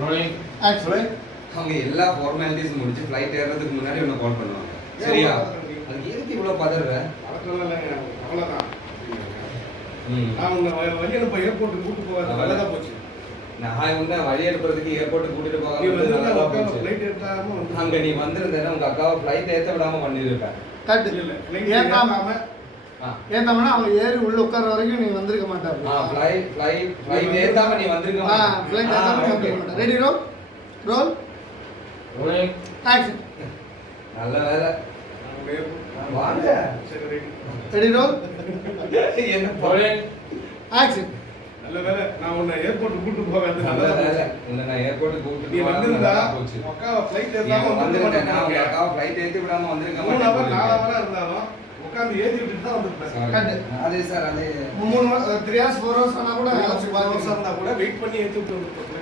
Rolling actually அவங்க எல்லா formalities முடிச்சு ஃப்ளைட் ஏறதுக்கு முன்னாடி உன்னை கால் பண்ணுவாங்க. சரியா? அதுக்கு எதுக்கு இவ்வளோ பதற? அவ்வளோதான். ம். நான் உங்களை வழி அனுப்ப ஏர்போர்ட்டுக்கு கூட்டு போகாத நல்லதாக போச்சு. நான் உன்னை வழி அனுப்புறதுக்கு ஏர்போர்ட்டுக்கு கூட்டிட்டு நீ போகாம நல்லா போச்சு. ஃப்ளைட் எடுத்தாம வந்து அங்க நீ வந்திருந்தேன்னா உங்க அக்காவை ஃப்ளைட் ஏற்ற விடாம பண்ணிருப்பேன். கட்டு இல்ல ஃப்ளைட் ஏத்தாம ஏத்தாம ஏத்தாமனா அவங்க ஏறி உள்ள உட்கார்ற வரைக்கும் நீ வந்திருக்க மாட்டாரு. ஃப்ளைட் ஏத்தாம நீ வந்திருக்க ஃப்ளைட் ஏத்தாம நீ வந்திருக்க மாட்டாரு. Ready role role rolling action. நல்ல வேலை. வாங்க. சரி ரைட். ரெடி ரோல் என்ன ரோலிங் ஆக்ஷன். நல்ல வேலை நான் உன்னை ஏர்போர்ட்டுக்கு கூட்டு போகாத நல்ல நல்லதாக வேலை. போச்சு. உன்னை நான் ஏர்போர்ட்டுக்கு நீ கூட்டிட்டு போகாம வந்திருந்தா நல்லா போச்சு. அக்காவை ஃப்ளைட் நீ ஏத்தாம வந்திருந்தேன்னா உங்க வந்து அக்காவை ஃப்ளைட் ஏத்தி விடாம வந்திருக்க 3 ஹவர் 4 மாட்டேன். ஹவரா இருந்தாலும் உட்கார்ந்து ஏத்தி விட்டுட்டு தான் வந்திருப்பேன். கட்டு. அதே சார் அதே 3 3 hours 4 hours ஆனா கூட 3 ஹவர்ஸ் இருந்தா கூட வெயிட் பண்ணி ஏத்தி விட்டு